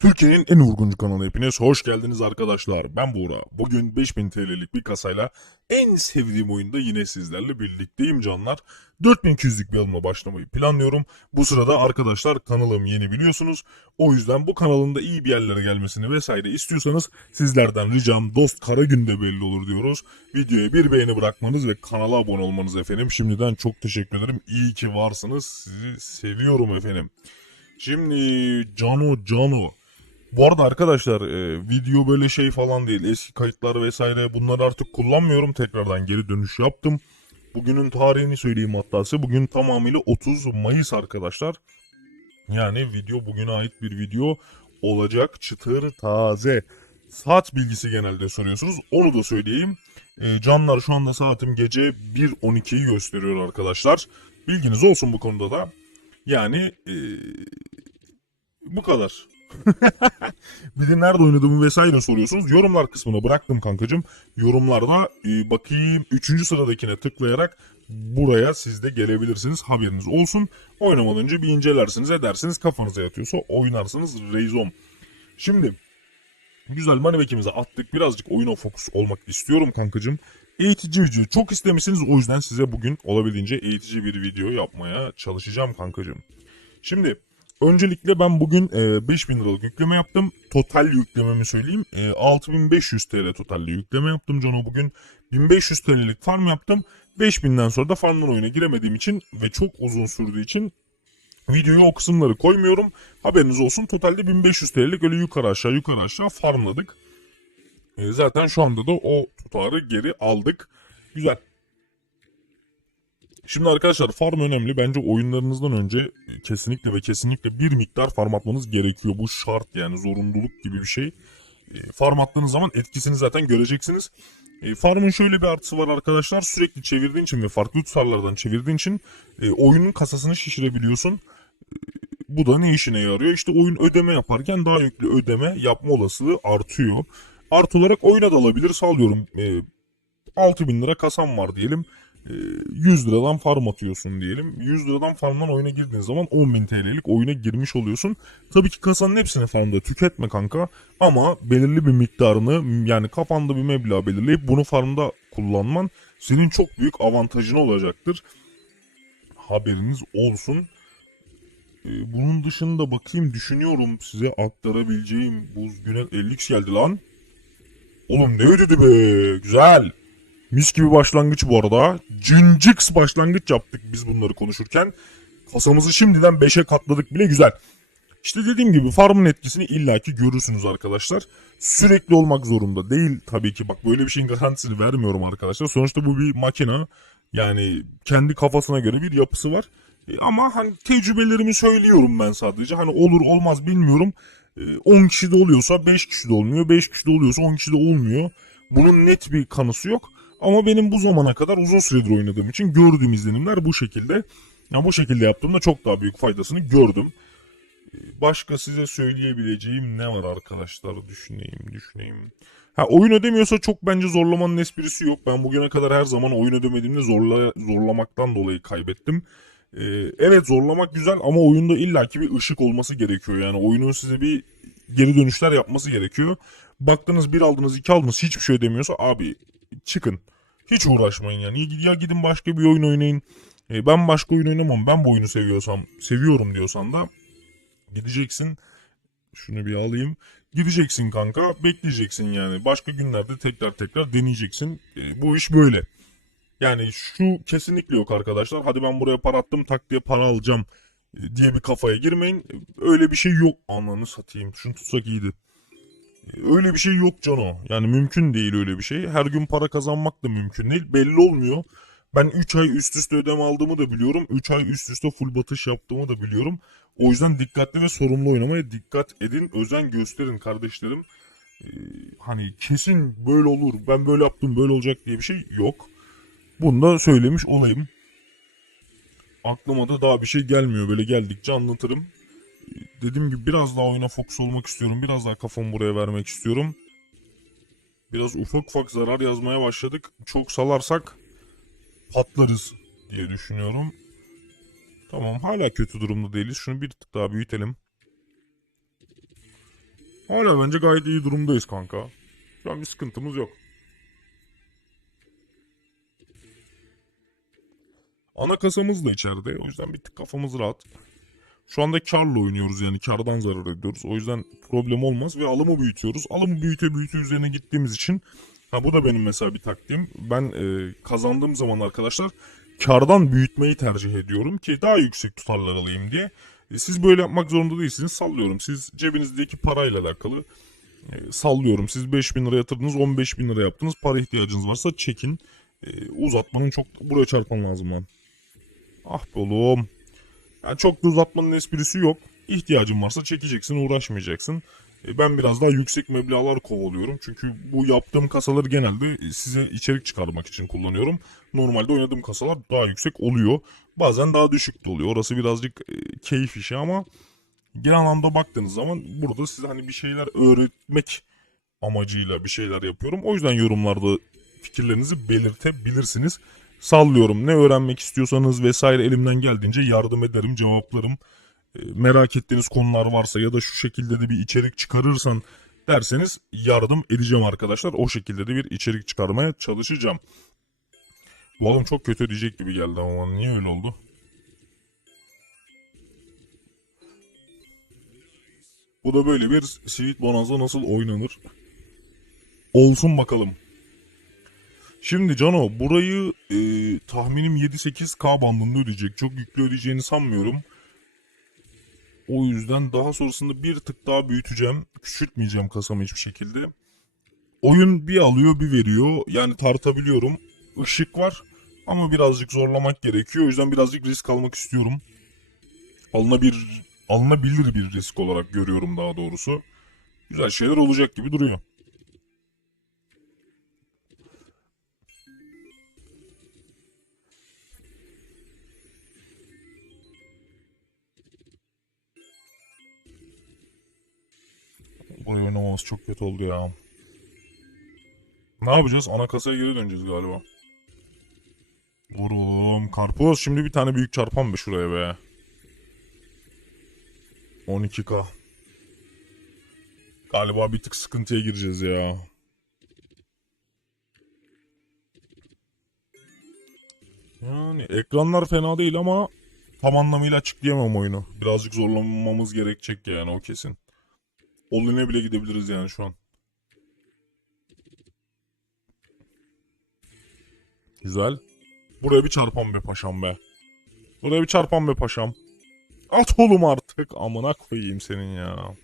Türkiye'nin en vurguncu kanalı hepiniz hoş geldiniz arkadaşlar. Ben Buğra. Bugün 5000 TL'lik bir kasayla en sevdiğim oyunda yine sizlerle birlikteyim canlar. 4200'lük bir alımla başlamayı planlıyorum. Bu sırada arkadaşlar kanalım yeni biliyorsunuz. O yüzden bu kanalın da iyi bir yerlere gelmesini vesaire istiyorsanız sizlerden ricam dost kara günde belli olur diyoruz. Videoya bir beğeni bırakmanız ve kanala abone olmanız efendim. Şimdiden çok teşekkür ederim. İyi ki varsınız. Sizi seviyorum efendim. Şimdi Cano Cano. Bu arada arkadaşlar e, video böyle şey falan değil. Eski kayıtlar vesaire bunları artık kullanmıyorum. Tekrardan geri dönüş yaptım. Bugünün tarihini söyleyeyim hatta size. Bugün tamamıyla 30 Mayıs arkadaşlar. Yani video bugüne ait bir video olacak. Çıtır taze. Saat bilgisi genelde soruyorsunuz. Onu da söyleyeyim. E, canlar şu anda saatim gece 1.12'yi gösteriyor arkadaşlar. Bilginiz olsun bu konuda da. Yani e, bu kadar. bir de nerede oynadığımı vesaire soruyorsunuz. Yorumlar kısmına bıraktım kankacım. Yorumlarda e, bakayım 3. sıradakine tıklayarak buraya siz de gelebilirsiniz. Haberiniz olsun. Oynamadan önce bir incelersiniz edersiniz. Kafanıza yatıyorsa oynarsınız. Reizom. Şimdi güzel manevekimize attık. Birazcık oyuna fokus olmak istiyorum kankacım. Eğitici video çok istemişsiniz. O yüzden size bugün olabildiğince eğitici bir video yapmaya çalışacağım kankacım. Şimdi Öncelikle ben bugün e, 5000 liralık yükleme yaptım. Total yüklememi söyleyeyim. E, 6500 TL totalde yükleme yaptım Cano bugün. 1500 TL'lik farm yaptım. 5000'den sonra da farmdan oyuna giremediğim için ve çok uzun sürdüğü için videoya o kısımları koymuyorum. Haberiniz olsun totalde 1500 TL'lik öyle yukarı aşağı yukarı aşağı farmladık. E, zaten şu anda da o tutarı geri aldık. Güzel. Şimdi arkadaşlar farm önemli. Bence oyunlarınızdan önce e, kesinlikle ve kesinlikle bir miktar farm atmanız gerekiyor. Bu şart yani zorunluluk gibi bir şey. E, farm attığınız zaman etkisini zaten göreceksiniz. E, farmın şöyle bir artısı var arkadaşlar. Sürekli çevirdiğin için ve farklı tutarlardan çevirdiğin için oyunun kasasını şişirebiliyorsun. Bu da ne işine yarıyor? İşte oyun ödeme yaparken daha yüklü ödeme yapma olasılığı artıyor. Artı olarak oyuna da alabilir. Sağlıyorum. 6000 lira kasam var diyelim. 100 ee, liradan farm atıyorsun diyelim. 100 liradan farmdan oyuna girdiğin zaman 10.000 TL'lik oyuna girmiş oluyorsun. Tabii ki kasanın hepsini farmda tüketme kanka. Ama belirli bir miktarını yani kafanda bir meblağ belirleyip bunu farmda kullanman senin çok büyük avantajın olacaktır. Haberiniz olsun. Ee, bunun dışında bakayım düşünüyorum size aktarabileceğim buz günel 50x geldi lan. Oğlum ne ödedi be güzel. Mis gibi başlangıç bu arada. Cincix başlangıç yaptık biz bunları konuşurken. Kasamızı şimdiden 5'e katladık bile güzel. İşte dediğim gibi farmın etkisini illaki görürsünüz arkadaşlar. Sürekli olmak zorunda değil tabii ki. Bak böyle bir şeyin garantisini vermiyorum arkadaşlar. Sonuçta bu bir makina. Yani kendi kafasına göre bir yapısı var. E, ama hani tecrübelerimi söylüyorum ben sadece. Hani olur olmaz bilmiyorum. 10 e, kişi de oluyorsa 5 kişi de olmuyor. 5 kişi de oluyorsa 10 kişi de olmuyor. Bunun net bir kanısı yok. Ama benim bu zamana kadar uzun süredir oynadığım için gördüğüm izlenimler bu şekilde. Yani bu şekilde yaptığımda çok daha büyük faydasını gördüm. Ee, başka size söyleyebileceğim ne var arkadaşlar? Düşüneyim, düşüneyim. Ha oyun ödemiyorsa çok bence zorlamanın esprisi yok. Ben bugüne kadar her zaman oyun ödemediğimde zorla, zorlamaktan dolayı kaybettim. Ee, evet zorlamak güzel ama oyunda illaki bir ışık olması gerekiyor. Yani oyunun size bir geri dönüşler yapması gerekiyor. Baktınız bir aldınız iki aldınız hiçbir şey ödemiyorsa abi çıkın. Hiç uğraşmayın yani. Ya gidin başka bir oyun oynayın. E, ben başka oyun oynamam. Ben bu oyunu seviyorsam, seviyorum diyorsan da gideceksin. Şunu bir alayım. Gideceksin kanka. Bekleyeceksin yani. Başka günlerde tekrar tekrar deneyeceksin. E, bu iş böyle. Yani şu kesinlikle yok arkadaşlar. Hadi ben buraya para attım tak diye para alacağım e, diye bir kafaya girmeyin. Öyle bir şey yok. Ananı satayım. Şunu tutsak iyiydi. Öyle bir şey yok Cano. Yani mümkün değil öyle bir şey. Her gün para kazanmak da mümkün değil. Belli olmuyor. Ben 3 ay üst üste ödeme aldığımı da biliyorum. 3 ay üst üste full batış yaptığımı da biliyorum. O yüzden dikkatli ve sorumlu oynamaya dikkat edin. Özen gösterin kardeşlerim. Ee, hani kesin böyle olur. Ben böyle yaptım böyle olacak diye bir şey yok. Bunu da söylemiş olayım. Aklıma da daha bir şey gelmiyor. Böyle geldikçe anlatırım dediğim gibi biraz daha oyuna fokus olmak istiyorum. Biraz daha kafamı buraya vermek istiyorum. Biraz ufak ufak zarar yazmaya başladık. Çok salarsak patlarız diye düşünüyorum. Tamam hala kötü durumda değiliz. Şunu bir tık daha büyütelim. Hala bence gayet iyi durumdayız kanka. Şu an bir sıkıntımız yok. Ana kasamız da içeride. O yüzden bir tık kafamız rahat. Şu anda karla oynuyoruz yani kardan zarar ediyoruz. O yüzden problem olmaz ve alımı büyütüyoruz. Alımı büyüte büyüte üzerine gittiğimiz için ha bu da benim mesela bir taktiğim. Ben e, kazandığım zaman arkadaşlar kardan büyütmeyi tercih ediyorum ki daha yüksek tutarlar alayım diye. E, siz böyle yapmak zorunda değilsiniz. Sallıyorum. Siz cebinizdeki parayla alakalı e, sallıyorum. Siz 5000 lira yatırdınız 15 bin lira yaptınız. Para ihtiyacınız varsa çekin. E, uzatmanın çok buraya çarpan lazım lan. Ah be oğlum. Yani çok da uzatmanın esprisi yok. İhtiyacın varsa çekeceksin, uğraşmayacaksın. E, Ben biraz daha yüksek meblağlar kovalıyorum. Çünkü bu yaptığım kasaları genelde size içerik çıkarmak için kullanıyorum. Normalde oynadığım kasalar daha yüksek oluyor. Bazen daha düşük de oluyor. Orası birazcık e, keyif işi ama genel anlamda baktığınız zaman burada size hani bir şeyler öğretmek amacıyla bir şeyler yapıyorum. O yüzden yorumlarda fikirlerinizi belirtebilirsiniz. Sallıyorum ne öğrenmek istiyorsanız vesaire elimden geldiğince yardım ederim, cevaplarım. E, merak ettiğiniz konular varsa ya da şu şekilde de bir içerik çıkarırsan derseniz yardım edeceğim arkadaşlar. O şekilde de bir içerik çıkarmaya çalışacağım. Bu oğlum çok kötü diyecek gibi geldi ama niye öyle oldu? Bu da böyle bir Sweet Bonanza nasıl oynanır? Olsun bakalım. Şimdi Cano burayı e, tahminim 7-8K bandında ödeyecek. Çok yüklü ödeyeceğini sanmıyorum. O yüzden daha sonrasında bir tık daha büyüteceğim. Küçültmeyeceğim kasamı hiçbir şekilde. Oyun bir alıyor bir veriyor. Yani tartabiliyorum. Işık var ama birazcık zorlamak gerekiyor. O yüzden birazcık risk almak istiyorum. Alınabilir, alınabilir bir risk olarak görüyorum daha doğrusu. Güzel şeyler olacak gibi duruyor. Burayı oynamamız çok kötü oldu ya. Ne yapacağız? Ana kasaya geri döneceğiz galiba. Vur oğlum. Karpuz şimdi bir tane büyük çarpan be şuraya be. 12k. Galiba bir tık sıkıntıya gireceğiz ya. Yani ekranlar fena değil ama tam anlamıyla açıklayamam oyunu. Birazcık zorlamamız gerekecek yani o kesin. Olin'e bile gidebiliriz yani şu an. Güzel. Buraya bir çarpan be paşam be. Buraya bir çarpan be paşam. At oğlum artık. Amına koyayım senin ya.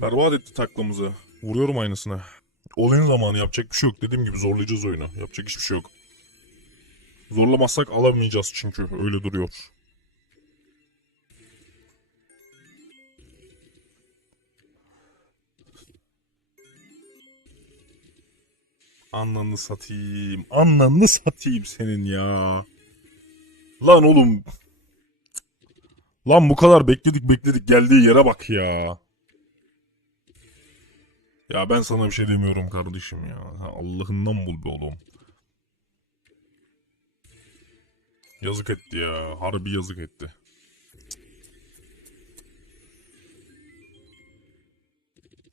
Berbat etti taklamızı. Vuruyorum aynısına. Olin zamanı yapacak bir şey yok. Dediğim gibi zorlayacağız oyunu. Yapacak hiçbir şey yok. Zorlamazsak alamayacağız çünkü. Öyle duruyor. Ananı satayım. Ananı satayım senin ya. Lan oğlum. Lan bu kadar bekledik bekledik geldiği yere bak ya. Ya ben sana bir şey demiyorum kardeşim ya. Allah'ından bul be oğlum. Yazık etti ya. Harbi yazık etti.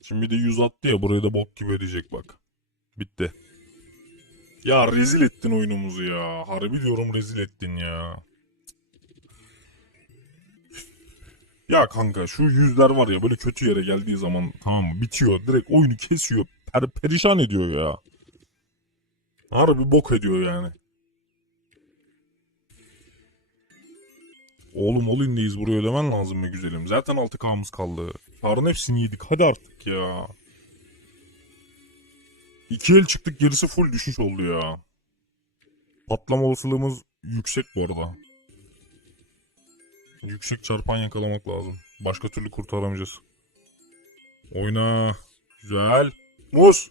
Şimdi de 100 attı ya buraya da bok gibi ödeyecek bak. Bitti. Ya rezil ettin oyunumuzu ya. Harbi diyorum rezil ettin ya. Ya kanka şu yüzler var ya böyle kötü yere geldiği zaman tamam mı bitiyor. Direkt oyunu kesiyor. Per perişan ediyor ya. Harbi bok ediyor yani. Oğlum olindeyiz buraya ödemen lazım be güzelim. Zaten 6K'mız kaldı. Farın hepsini yedik hadi artık ya. İki el çıktık gerisi full düşüş oldu ya. Patlama olasılığımız yüksek bu arada. Yüksek çarpan yakalamak lazım. Başka türlü kurtaramayacağız. Oyna. Güzel. Muz.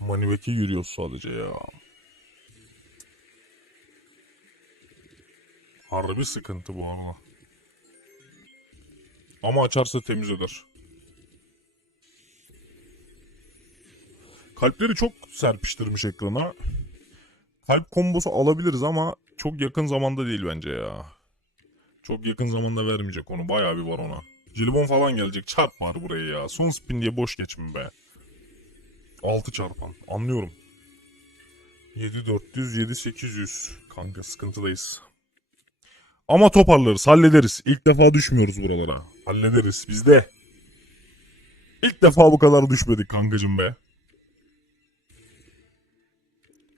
Maniveki yürüyor sadece ya. Harbi sıkıntı bu arada. Ama açarsa temiz eder. Kalpleri çok serpiştirmiş ekrana. Kalp kombosu alabiliriz ama çok yakın zamanda değil bence ya. Çok yakın zamanda vermeyecek onu. Bayağı bir var ona. Jelibon falan gelecek. Çarp var buraya ya. Son spin diye boş geçme be. 6 çarpan. Anlıyorum. 7400, 7800. Kanka sıkıntıdayız. Ama toparlarız, hallederiz. İlk defa düşmüyoruz buralara. Hallederiz bizde. İlk defa bu kadar düşmedik kankacım be.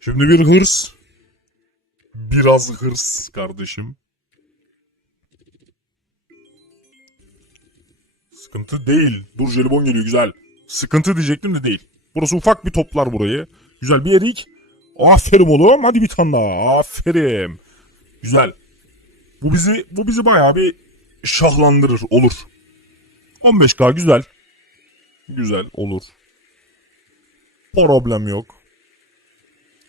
Şimdi bir hırs. Biraz hırs kardeşim. Sıkıntı değil. Dur jelibon geliyor güzel. Sıkıntı diyecektim de değil. Burası ufak bir toplar burayı. Güzel bir erik. Aferin oğlum. Hadi bir tane daha. Aferin. Güzel. Bu bizi bu bizi bayağı bir şahlandırır. Olur. 15k güzel. Güzel olur. Problem yok.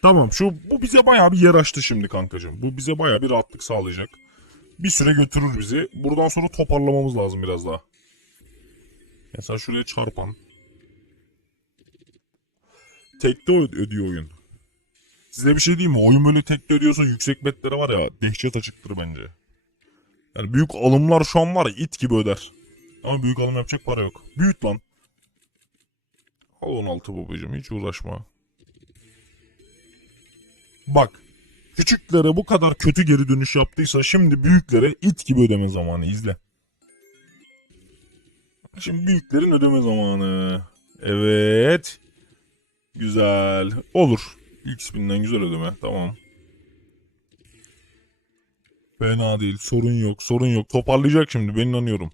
Tamam şu bu bize bayağı bir yer açtı şimdi kankacığım. Bu bize bayağı bir rahatlık sağlayacak. Bir süre götürür bizi. Buradan sonra toparlamamız lazım biraz daha. Mesela şuraya çarpan. Tekte ödüyor oyun. Size bir şey diyeyim mi? Oyun böyle tekte ödüyorsa yüksek betlere var ya dehşet açıktır bence. Yani büyük alımlar şu an var ya it gibi öder. Ama büyük alım yapacak para yok. Büyüt lan. Al 16 babacım hiç uğraşma. Bak. Küçüklere bu kadar kötü geri dönüş yaptıysa şimdi büyüklere it gibi ödeme zamanı izle. Şimdi büyüklerin ödeme zamanı. Evet. Güzel. Olur. İlk spinden güzel ödeme. Tamam. Fena değil. Sorun yok. Sorun yok. Toparlayacak şimdi. Ben inanıyorum.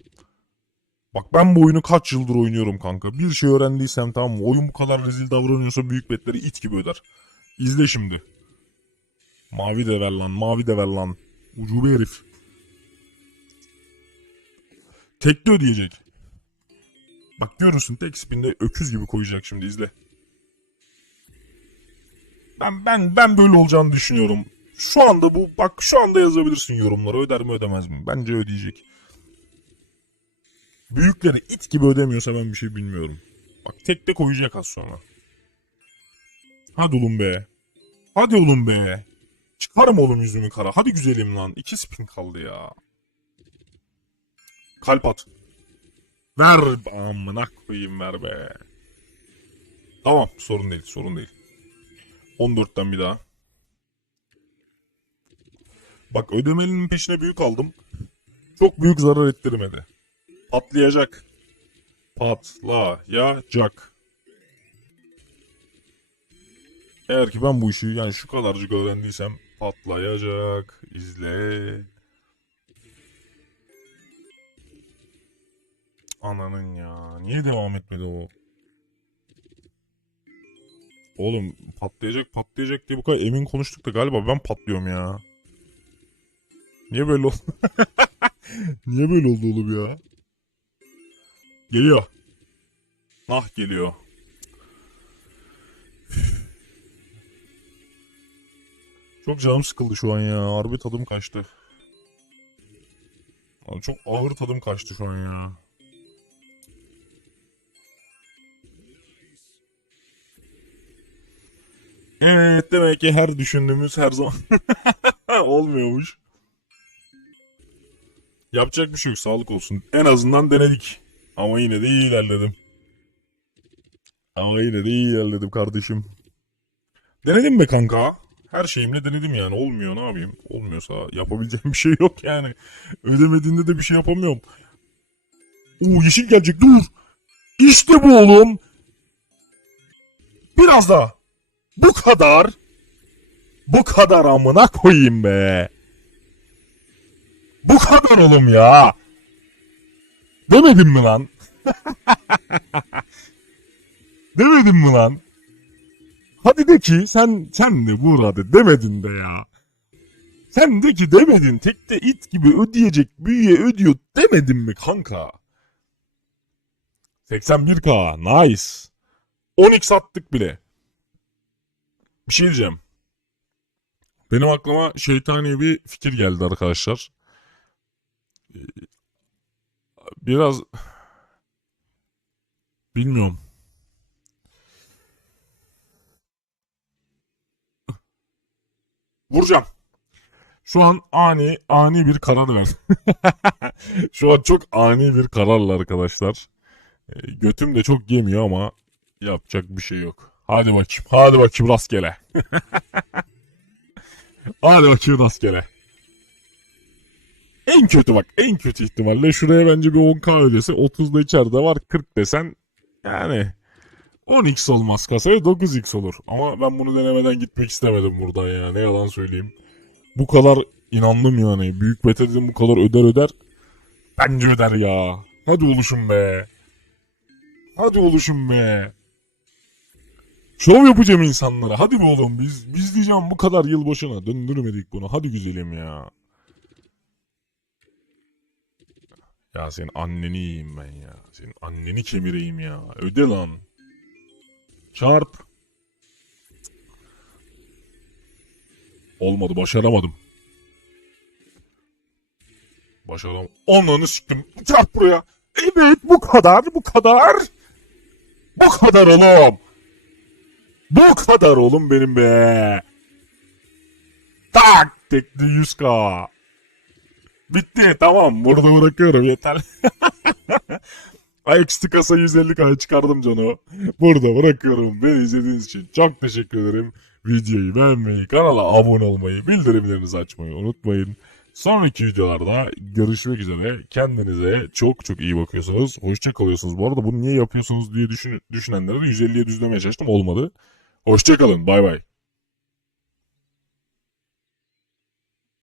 Bak ben bu oyunu kaç yıldır oynuyorum kanka. Bir şey öğrendiysem tamam mı? Oyun bu kadar rezil davranıyorsa büyük betleri it gibi öder. İzle şimdi. Mavi de ver lan. Mavi de ver lan. Ucube herif. Tekli ödeyecek. Bak görürsün tek spinde öküz gibi koyacak şimdi izle. Ben ben ben böyle olacağını düşünüyorum. Şu anda bu bak şu anda yazabilirsin yorumlara öder mi ödemez mi? Bence ödeyecek. Büyükleri it gibi ödemiyorsa ben bir şey bilmiyorum. Bak tek de koyacak az sonra. Hadi oğlum be. Hadi oğlum be. Çıkarım oğlum yüzümü kara. Hadi güzelim lan. İki spin kaldı ya. Kalp at. Ver amına koyayım ver be. Tamam sorun değil sorun değil. 14'ten bir daha. Bak ödemenin peşine büyük aldım. Çok büyük zarar ettirmedi. Patlayacak. Patlayacak. Eğer ki ben bu işi yani şu kadarcık öğrendiysem patlayacak. İzle. Ananın ya. Niye devam etmedi o? Oğlum patlayacak patlayacak diye bu kadar emin konuştuk da galiba ben patlıyorum ya. Niye böyle oldu? Niye böyle oldu oğlum ya? Geliyor. Nah geliyor. Çok canım sıkıldı şu an ya. Harbi tadım kaçtı. Abi çok ağır tadım kaçtı şu an ya. Evet demek ki her düşündüğümüz her zaman olmuyormuş. Yapacak bir şey yok sağlık olsun. En azından denedik. Ama yine de iyi ilerledim. Ama yine de iyi ilerledim kardeşim. Denedim mi kanka? Her şeyimle denedim yani. Olmuyor ne yapayım? Olmuyorsa yapabileceğim bir şey yok yani. Ödemediğinde de bir şey yapamıyorum. Oo yeşil gelecek dur. İşte bu oğlum. Biraz daha. Bu kadar. Bu kadar amına koyayım be. Bu kadar oğlum ya. Demedim mi lan? Demedim mi lan? Hadi de ki sen sen de vur hadi demedin de ya. Sen de ki demedin tekte it gibi ödeyecek büyüye ödüyor demedin mi kanka? 81k nice. 10x attık bile. Bir şey diyeceğim. Benim aklıma şeytani bir fikir geldi arkadaşlar. Ee, Biraz bilmiyorum. Vuracağım. Şu an ani ani bir karar verdim. Şu an çok ani bir kararla arkadaşlar. E, Götüm de çok yemiyor ama yapacak bir şey yok. Hadi bakayım. Hadi bakayım rastgele. hadi bakayım rastgele. En kötü bak en kötü ihtimalle şuraya bence bir 10k ödese 30 da içeride var 40 desen yani 10x olmaz kasaya 9x olur. Ama ben bunu denemeden gitmek istemedim buradan ya ne yalan söyleyeyim. Bu kadar inandım yani. Büyük bete dedim bu kadar öder öder. Bence öder ya. Hadi oluşum be. Hadi oluşum be. Şov yapacağım insanlara. Hadi be oğlum biz biz diyeceğim bu kadar yıl boşuna döndürmedik bunu. Hadi güzelim ya. Ya senin anneni yiyeyim ben ya. Senin anneni kemireyim ya. Öde lan. Çarp. Olmadı başaramadım. Başaram. Ananı siktim. Çarp buraya. Evet bu kadar bu kadar. Bu kadar oğlum. Bu kadar oğlum benim be. Tak tekli 100k. Bitti tamam burada bırakıyorum yeter. Ayaküstü kasa 150k çıkardım canı. Burada bırakıyorum. Beni izlediğiniz için çok teşekkür ederim. Videoyu beğenmeyi, kanala abone olmayı, bildirimlerinizi açmayı unutmayın. Sonraki videolarda görüşmek üzere. Kendinize çok çok iyi bakıyorsunuz. Hoşça kalıyorsunuz. Bu arada bunu niye yapıyorsunuz diye düşün, düşünenlere de 150'ye düzlemeye çalıştım. Olmadı. Hoşça kalın. Bay bay.